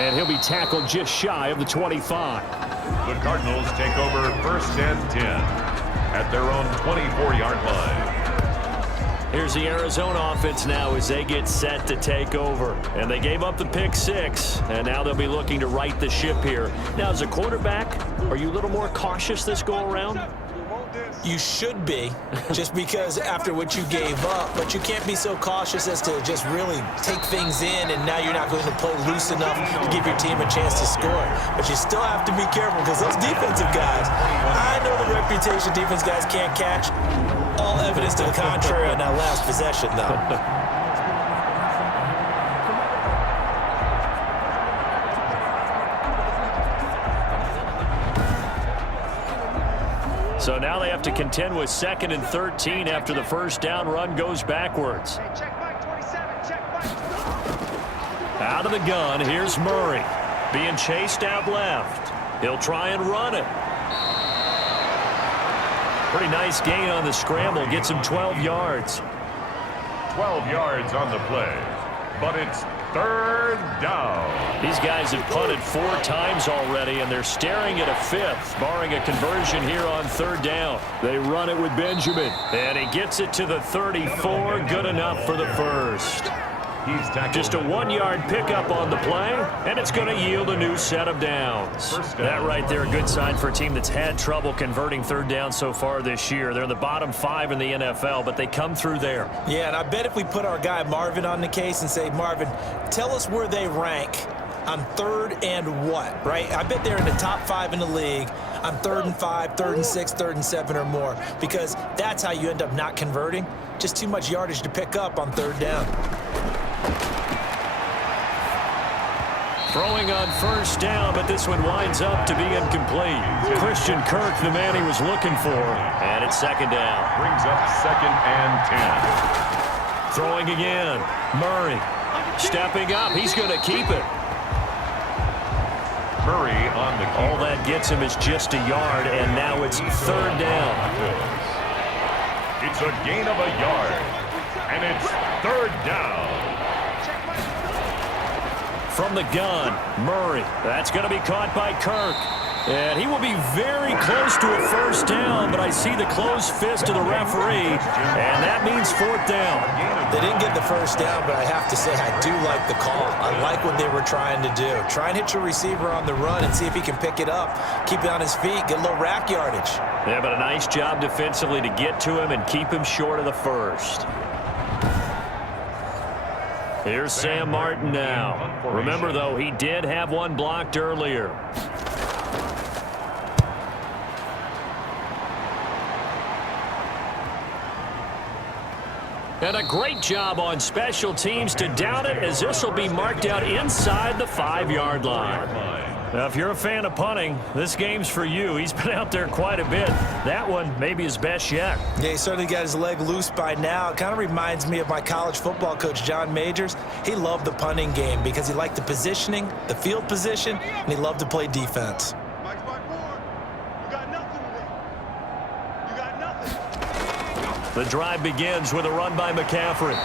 And he'll be tackled just shy of the 25. The Cardinals take over 1st and 10 at their own 24-yard line. Here's the Arizona offense now as they get set to take over. And they gave up the pick 6, and now they'll be looking to right the ship here. Now, as a quarterback, are you a little more cautious this go-around? You should be, just because after what you gave up, but you can't be so cautious as to just really take things in, and now you're not going to play loose enough to give your team a chance to score. But you still have to be careful because those defensive guys, I know the reputation defense guys can't catch. All evidence to the contrary on that last possession, though. So now they have to contend with 2nd and 13 after the first down run goes backwards. Out of the gun, here's Murray. Being chased out left. He'll try and run it. Pretty nice gain on the scramble. Gets him 12 yards. 12 yards on the play, but it's 3rd down. These guys have punted 4 times already, and they're staring at a 5th, barring a conversion here on 3rd down. They run it with Benjamin, and he gets it to the 34. Good enough for the first. He's tackled. Just a 1-yard pickup on the play, and it's going to yield a new set of downs. That right there, a good sign for a team that's had trouble converting 3rd down so far this year. They're in the bottom 5 in the NFL, but they come through there. Yeah, and I bet if we put our guy Marvin on the case and say, Marvin, tell us where they rank on 3rd and what, right? I bet they're in the top 5 in the league on 3rd and 5, 3rd and 6, 3rd and 7 or more, because that's how you end up not converting. Just too much yardage to pick up on 3rd down. Throwing on 1st down, but this one winds up to be incomplete. Christian Kirk, the man he was looking for. And it's 2nd down. Brings up 2nd and 10. Throwing again. Murray stepping up. He's going to keep it. Murray on the keeper. All that gets him is just a yard, and now it's 3rd down. It's a gain of a yard, and it's 3rd down. From the gun, Murray. That's going to be caught by Kirk. And he will be very close to a first down, but I see the closed fist of the referee, and that means fourth down. They didn't get the first down, but I have to say I do like the call. I like what they were trying to do. Try and hit your receiver on the run and see if he can pick it up, keep it on his feet, get a little rack yardage. Yeah, but a nice job defensively to get to him and keep him short of the first. Here's Sam Martin now. Remember, though, he did have one blocked earlier. And a great job on special teams to down it, as this will be marked out inside the 5-yard line. Now, if you're a fan of punting, this game's for you. He's been out there quite a bit. That one maybe his best yet. Yeah, he certainly got his leg loose by now. It kind of reminds me of my college football coach, John Majors. He loved the punting game because he liked the positioning, the field position, and he loved to play defense. The drive begins with a run by McCaffrey.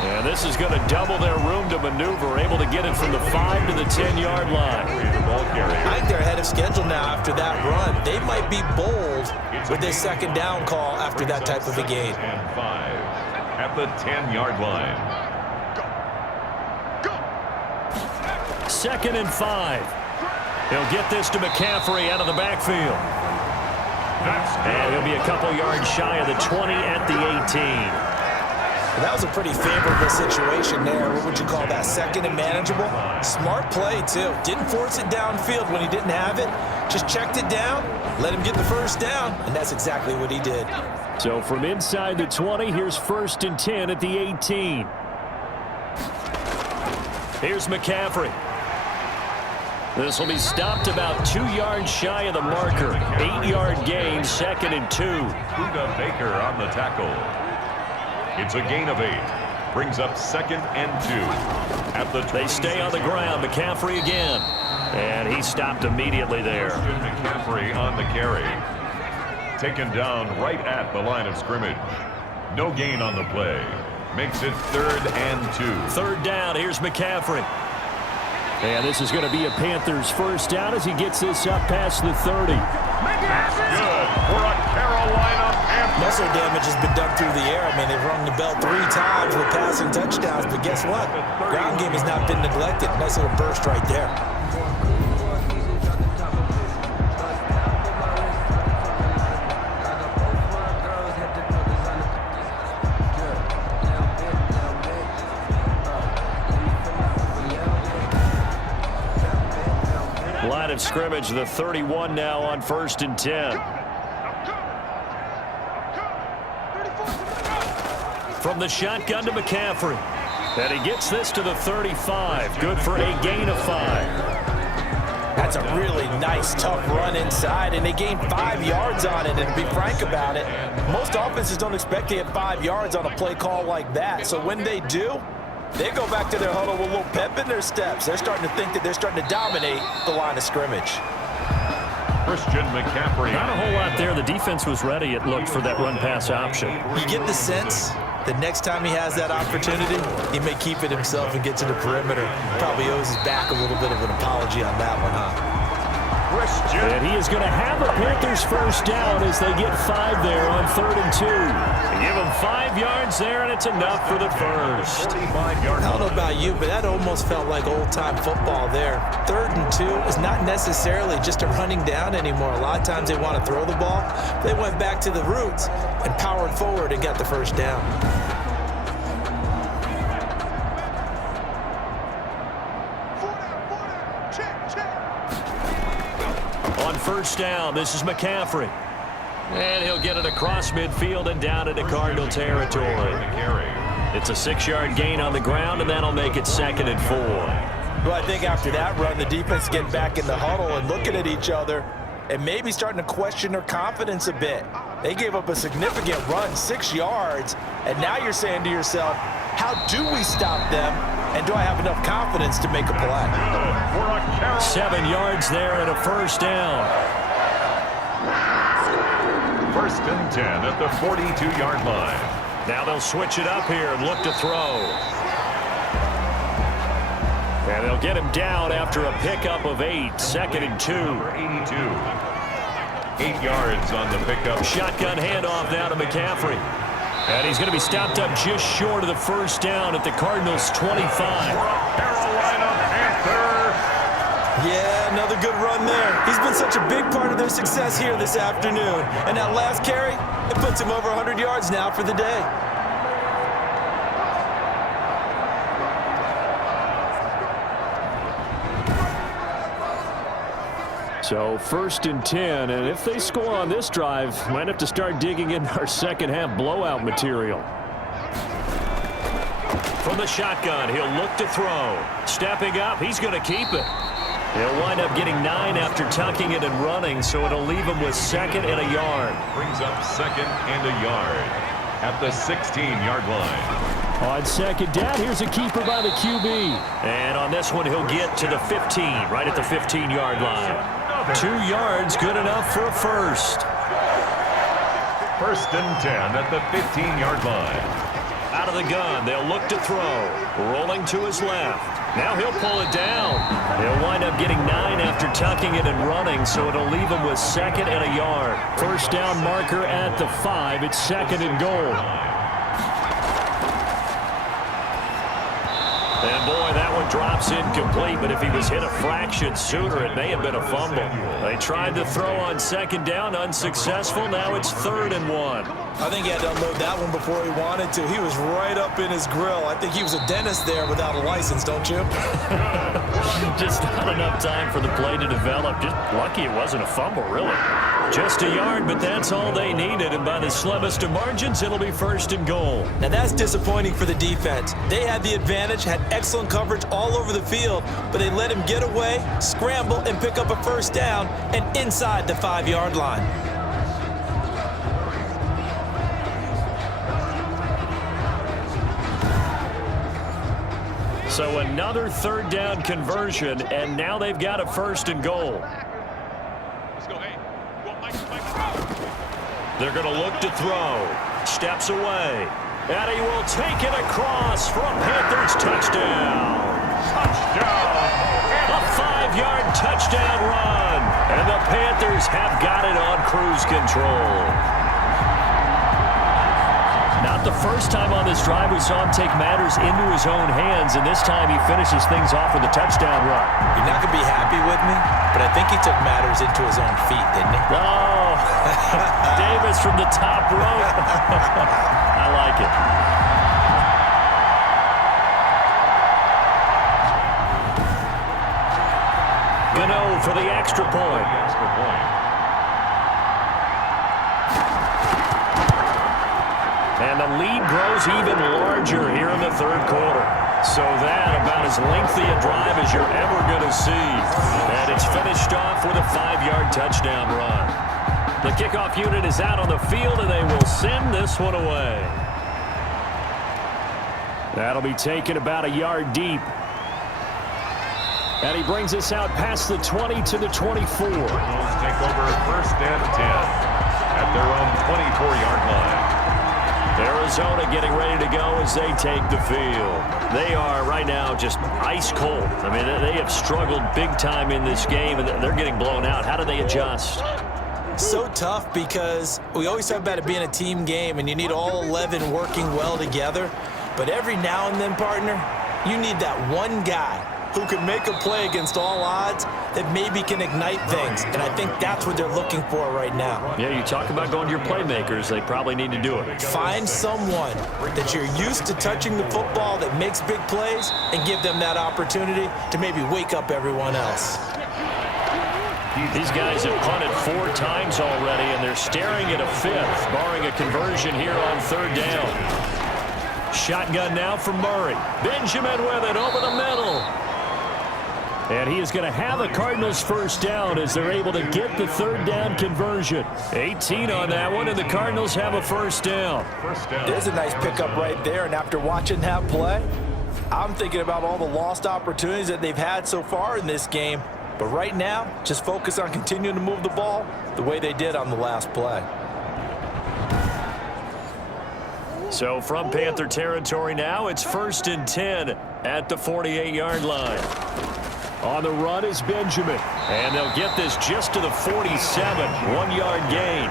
And this is going to double their room to maneuver, able to get it from the 5 to the 10-yard line. I think they're ahead of schedule now after that run. They might be bold with their second down call after that type of a game. And 5 at the 10-yard line. Second and 5. He'll get this to McCaffrey out of the backfield. And he'll be a couple yards shy of the 20 at the 18. That was a pretty favorable situation there. What would you call that? Second and manageable? Smart play, too. Didn't force it downfield when he didn't have it. Just checked it down, let him get the first down, and that's exactly what he did. So from inside the 20, here's 1st and 10 at the 18. Here's McCaffrey. This will be stopped about 2 yards shy of the marker. 8-yard gain, 2nd and 2. Buda Baker on the tackle. It's a gain of 8. Brings up 2nd and 2. At the they stay on the ground. McCaffrey again. And he stopped immediately there. McCaffrey on the carry. Taken down right at the line of scrimmage. No gain on the play. Makes it 3rd and 2. 3rd down. Here's McCaffrey. And this is going to be a Panthers first down as he gets this up past the 30. That's good for a Carolina Panther. Muscle damage has been done through the air. I mean, they've rung the bell 3 times with passing touchdowns, but guess what? Ground game has not been neglected. Nice little burst right there. Line of scrimmage, the 31 now on 1st and 10. From the shotgun to McCaffrey. And he gets this to the 35. Good for a gain of 5. That's a really nice, tough run inside, and they gained 5 yards on it. And to be frank about it, most offenses don't expect to get 5 yards on a play call like that. So when they do, they go back to their huddle with a little pep in their steps. They're starting to think that they're starting to dominate the line of scrimmage. Christian McCaffrey. Not a whole lot there. The defense was ready, it looked, for that run-pass option. You get the sense that next time he has that opportunity, he may keep it himself and get to the perimeter. Probably owes his back a little bit of an apology on that one, huh? And he is going to have a Panthers first down as they get 5 there on 3rd and 2. They give him 5 yards there, and it's enough for the first. I don't know about you, but that almost felt like old-time football there. 3rd and 2 is not necessarily just a running down anymore. A lot of times they want to throw the ball. They went back to the roots and powered forward and got the first down. On 1st down, this is McCaffrey. And he'll get it across midfield and down into Cardinal territory. It's a 6-yard gain on the ground, and that'll make it 2nd and 4. Well, I think after that run, the defense getting back in the huddle and looking at each other and maybe starting to question their confidence a bit. They gave up a significant run, 6 yards, and now you're saying to yourself, how do we stop them, and do I have enough confidence to make a play? 7 yards there and a first down. 1st and 10 at the 42-yard line. Now they'll switch it up here and look to throw. And they'll get him down after a pickup of 8. 2nd and 2. Number 82. 8 yards on the pickup. Shotgun handoff now to McCaffrey. And he's going to be stopped up just short of the first down at the Cardinals' 25. Carolina Panther. Yeah, another good run there. He's been such a big part of their success here this afternoon. And that last carry, it puts him over 100 yards now for the day. So 1st and 10, and if they score on this drive, might have to start digging in our second half blowout material. From the shotgun, he'll look to throw. Stepping up, he's going to keep it. He'll wind up getting 9 after tucking it and running, so it'll leave him with 2nd and a yard. Brings up 2nd and a yard at the 16-yard line. On 2nd down, here's a keeper by the QB. And on this one, he'll get to the 15, right at the 15-yard line. 2 yards, good enough for a first. 1st and 10 at the 15-yard line. Out of the gun, they'll look to throw. Rolling to his left. Now he'll pull it down. He'll wind up getting 9 after tucking it and running, so it'll leave him with 2nd and a yard. First down marker at the 5. It's 2nd and goal. And boy, that one drops incomplete, but if he was hit a fraction sooner, it may have been a fumble. They tried to throw on 2nd down, unsuccessful. Now it's 3rd and 1. I think he had to unload that one before he wanted to. He was right up in his grill. I think he was a dentist there without a license, don't you? Just not enough time for the play to develop. Just lucky it wasn't a fumble, really. Just a yard, but that's all they needed. And by the slimmest of margins, it'll be 1st and goal. Now that's disappointing for the defense. They had the advantage, had excellent coverage all over the field, but they let him get away, scramble, and pick up a first down and inside the 5-yard line. So another 3rd down conversion, and now they've got a 1st and goal. They're going to look to throw. Steps away. And he will take it across for a Panthers touchdown. Touchdown. A 5-yard touchdown run. And the Panthers have got it on cruise control. Not the first time on this drive we saw him take matters into his own hands, and this time he finishes things off with a touchdown run. You're not going to be happy with me, but I think he took matters into his own feet, didn't he? Oh, Davis from the top rope. I like it. Gano for the extra point. And the lead grows even larger here in the 3rd quarter. So that about as lengthy a drive as you're ever going to see. And it's finished off with a 5-yard touchdown run. The kickoff unit is out on the field, and they will send this one away. That'll be taken about a yard deep. And he brings us out past the 20 to the 24. Cardinals take over 1st and 10 at their own 24-yard line. Arizona getting ready to go as they take the field. They are right now just ice cold. I mean, they have struggled big time in this game, and they're getting blown out. How do they adjust? So tough because we always talk about it being a team game, and you need all 11 working well together. But every now and then, partner, you need that one guy who can make a play against all odds that maybe can ignite things. And I think that's what they're looking for right now. Yeah, you talk about going to your playmakers. They probably need to do it. Find someone that you're used to touching the football that makes big plays and give them that opportunity to maybe wake up everyone else. These guys have punted 4 times already, and they're staring at a 5th, barring a conversion here on 3rd down. Shotgun now from Murray. Benjamin with it over the middle. And he is going to have a Cardinals first down as they're able to get the 3rd down conversion. 18 on that one, and the Cardinals have a first down. There's a nice pickup right there, and after watching that play, I'm thinking about all the lost opportunities that they've had so far in this game. But right now, just focus on continuing to move the ball the way they did on the last play. So from Panther territory now, it's 1st and 10 at the 48-yard line. On the run is Benjamin. And they'll get this just to the 47, 1-yard gain.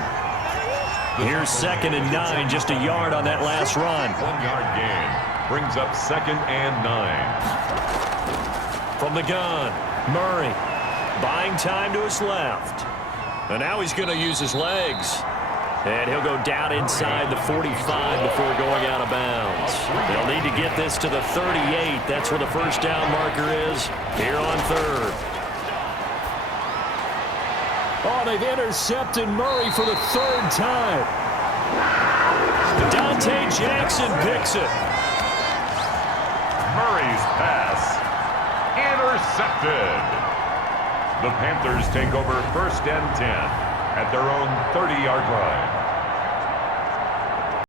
Here's 2nd and 9, just a yard on that last run. 1-yard gain brings up 2nd and 9. From the gun, Murray buying time to his left. And now he's going to use his legs. And he'll go down inside the 45 before going out of bounds. They'll need to get this to the 38. That's where the first down marker is here on 3rd. Oh, they've intercepted Murray for the 3rd time. Dante Jackson picks it. Murray's pass intercepted. The Panthers take over 1st and 10 at their own 30-yard line.